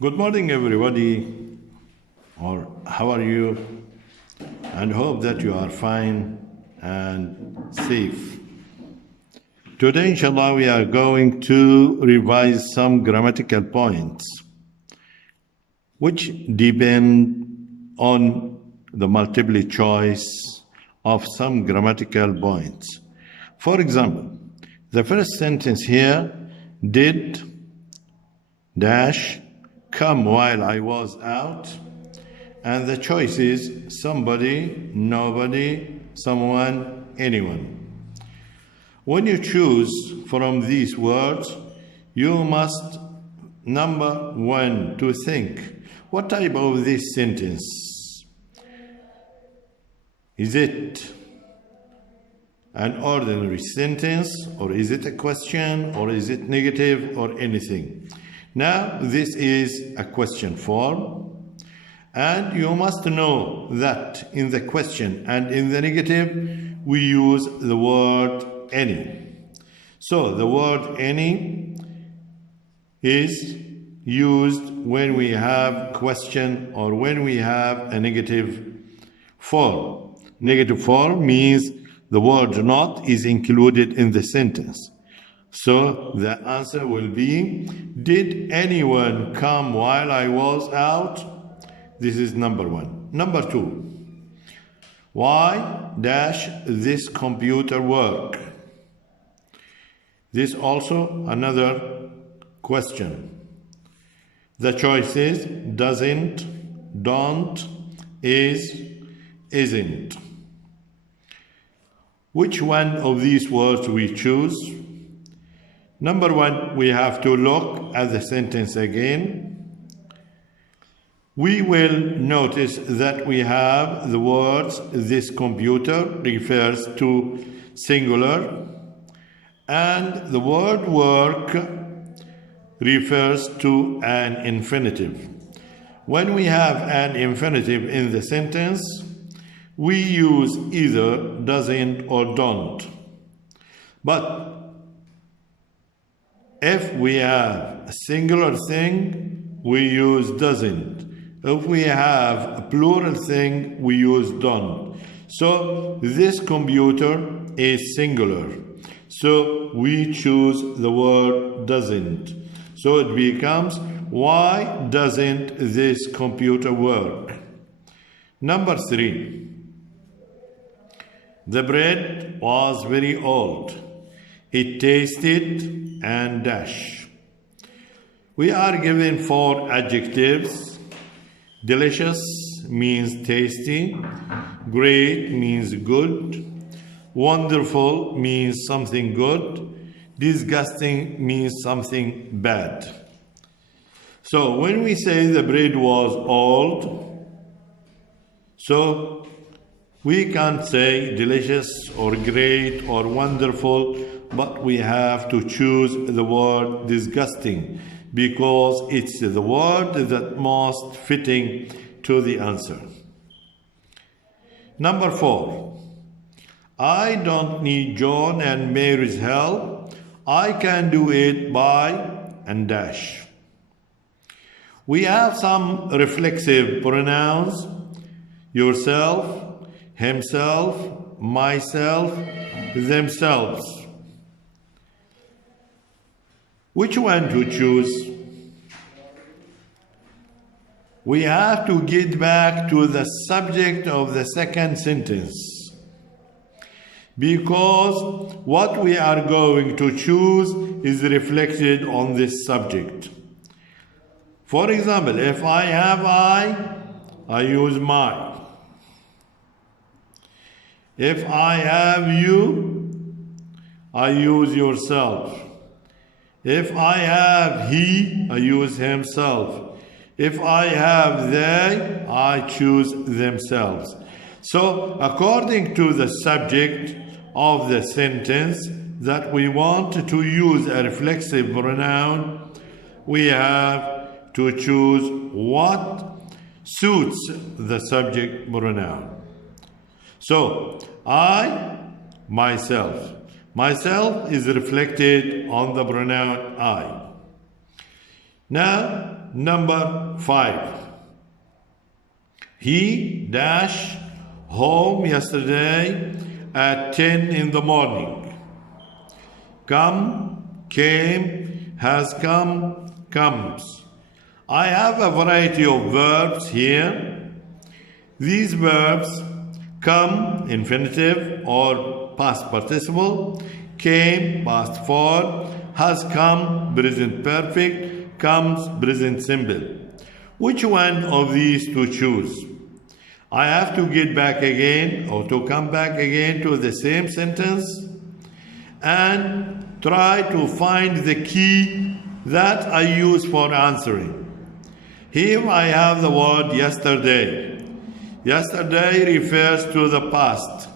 Good morning, everybody, or how are you? And hope that you are fine and safe. Today, inshallah, we are going to revise some grammatical points which depend on the multiple choice of some grammatical points. For example, the first sentence here, did dash come while I was out, and the choice is somebody, nobody, someone, anyone. When you choose from these words, you must, number one, to think, what type of this sentence? Is it an ordinary sentence, or is it a question, or is it negative, or anything? Now, this is a question form, and you must know that in the question and in the negative, we use the word any. So, the word any is used when we have question or when we have a negative form. Negative form means the word not is included in the sentence. So the answer will be, did anyone come while I was out? This is number one. Number two, why dash this computer work? This also another question. The choice is doesn't, don't, is, isn't. Which one of these words we choose? Number one, we have to look at the sentence again. We will notice that we have the words this computer refers to singular, and the word work refers to an infinitive. When we have an infinitive in the sentence, we use either doesn't or don't. But if we have a singular thing, we use doesn't. If we have a plural thing, we use don't. So this computer is singular. So we choose the word doesn't. So it becomes, why doesn't this computer work? Number three, the bread was very old. It tasted and dash. We are given four adjectives. Delicious means tasty. Great means good. Wonderful means something good. Disgusting means something bad. So when we say the bread was old, so we can't say delicious or great or wonderful, but we have to choose the word disgusting because it's the word that most fitting to the answer. Number four, I don't need John and Mary's help. I can do it by and dash. We have some reflexive pronouns, yourself, himself, myself, themselves. Which one to choose? We have to get back to the subject of the second sentence, because what we are going to choose is reflected on this subject. For example, if I have I use my. If I have you, I use yourself. If I have he, I use himself. If I have they, I choose themselves. So, according to the subject of the sentence that we want to use a reflexive pronoun, we have to choose what suits the subject pronoun. So, I, myself. Myself is reflected on the pronoun I. Now, number 5. He dash home yesterday at 10 in the morning. Come, came, has come, comes. I have a variety of verbs here. These verbs come, infinitive or past participle, came, past form, has come, present perfect, comes, present simple. Which one of these to choose? I have to get back again or to come back again to the same sentence and try to find the key that I use for answering. Here I have the word yesterday. Yesterday refers to the past.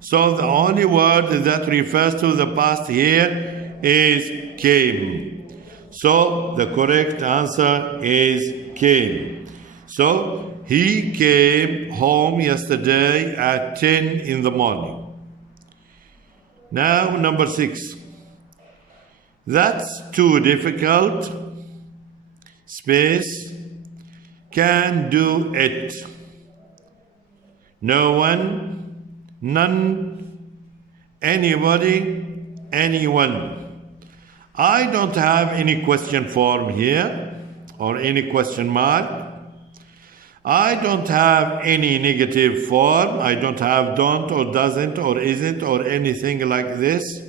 So the only word that refers to the past here is came. So the correct answer is came. So he came home yesterday at 10 in the morning. Now number 6. That's too difficult. Space. Can do it. No one, none, anybody, anyone. I don't have any question form here or any question mark. I don't have any negative form. I don't have don't or doesn't or isn't or anything like this.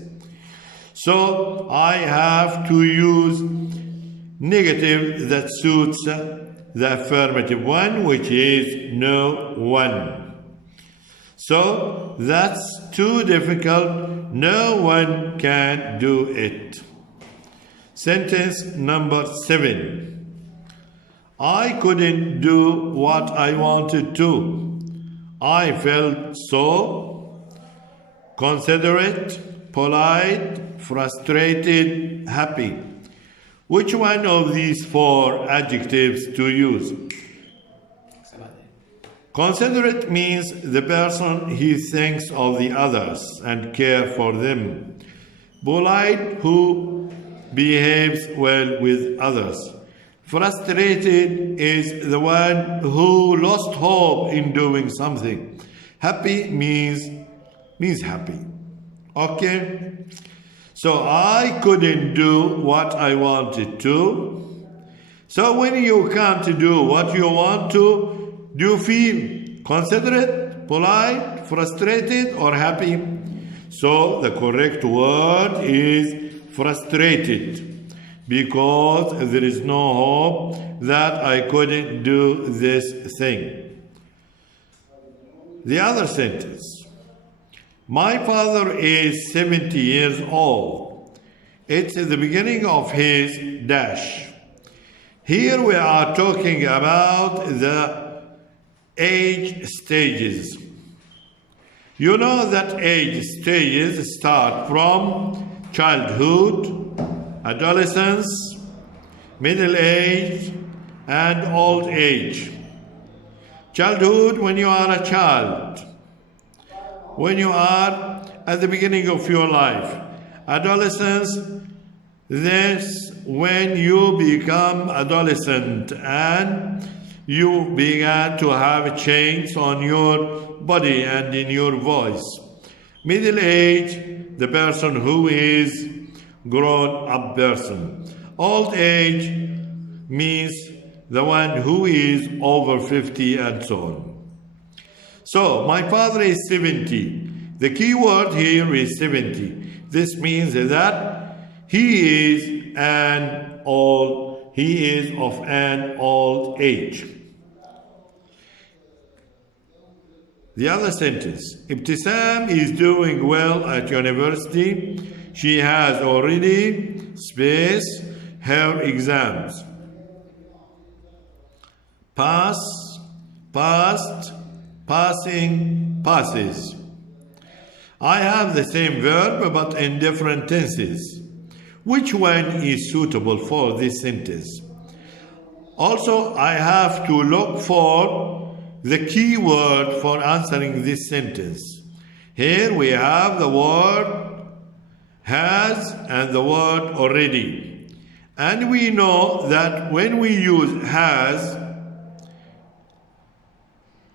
So I have to use negative that suits the affirmative one, which is no one. So that's too difficult. No one can do it. Sentence number 7. I couldn't do what I wanted to. I felt so considerate, polite, frustrated, happy. Which one of these 4 adjectives to use? Considerate means the person who thinks of the others and cares for them. Polite, who behaves well with others. Frustrated is the one who lost hope in doing something. Happy means happy. Okay? So I couldn't do what I wanted to. So when you can't do what you want to, do you feel considerate, polite, frustrated, or happy? So the correct word is frustrated, because there is no hope that I couldn't do this thing. The other sentence. My father is 70 years old. It's the beginning of his dash. Here we are talking about the age stages. You know that age stages start from childhood, adolescence, middle age, and old age. Childhood, when you are a child. When you are at the beginning of your life. Adolescence, this when you become adolescent and you began to have a change on your body and in your voice. Middle age, the person who is grown up person. Old age means the one who is over 50 and so on. So, my father is 70. The key word here is 70. This means that he is of an old age. The other sentence. Ibtisam is doing well at university. She has already spaced her exams. Pass, passed, passing, passes. I have the same verb but in different tenses. Which one is suitable for this sentence? Also, I have to look for the key word for answering this sentence. Here we have the word has and the word already. And we know that when we use has,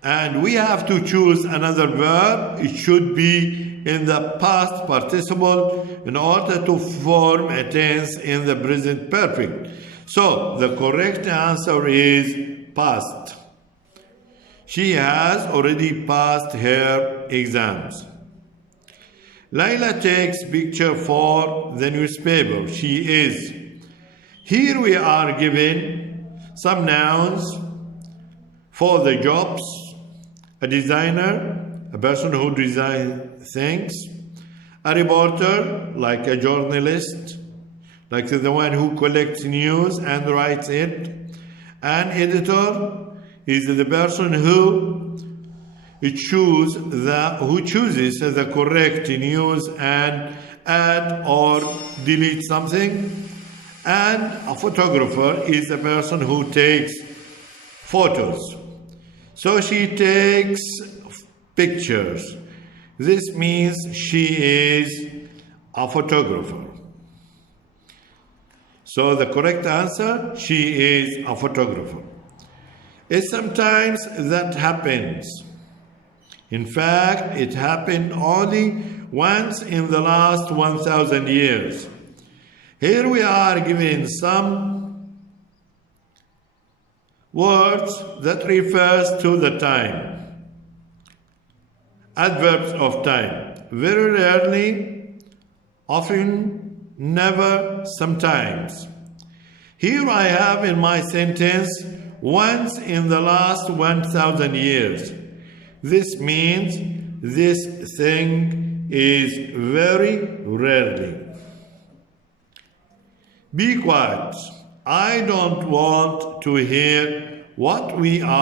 and we have to choose another verb, it should be in the past participle in order to form a tense in the present perfect. So the correct answer is past. She has already passed her exams. Layla takes picture for the newspaper. She is. Here we are given some nouns for the jobs: a designer, a person who designs things; a reporter, like a journalist, like the one who collects news and writes it; an editor is the person who chooses the correct news and add or delete something; and a photographer is the person who takes photos. So she takes pictures. This means she is a photographer. So the correct answer, she is a photographer. Sometimes that happens. In fact, it happened only once in the last 1,000 years. Here we are given some words that refers to the time. Adverbs of time: very rarely, often, never, sometimes. Here I have in my sentence, once in the last 1,000 years. This means this thing is very rarely. Be quiet. I don't want to hear what we are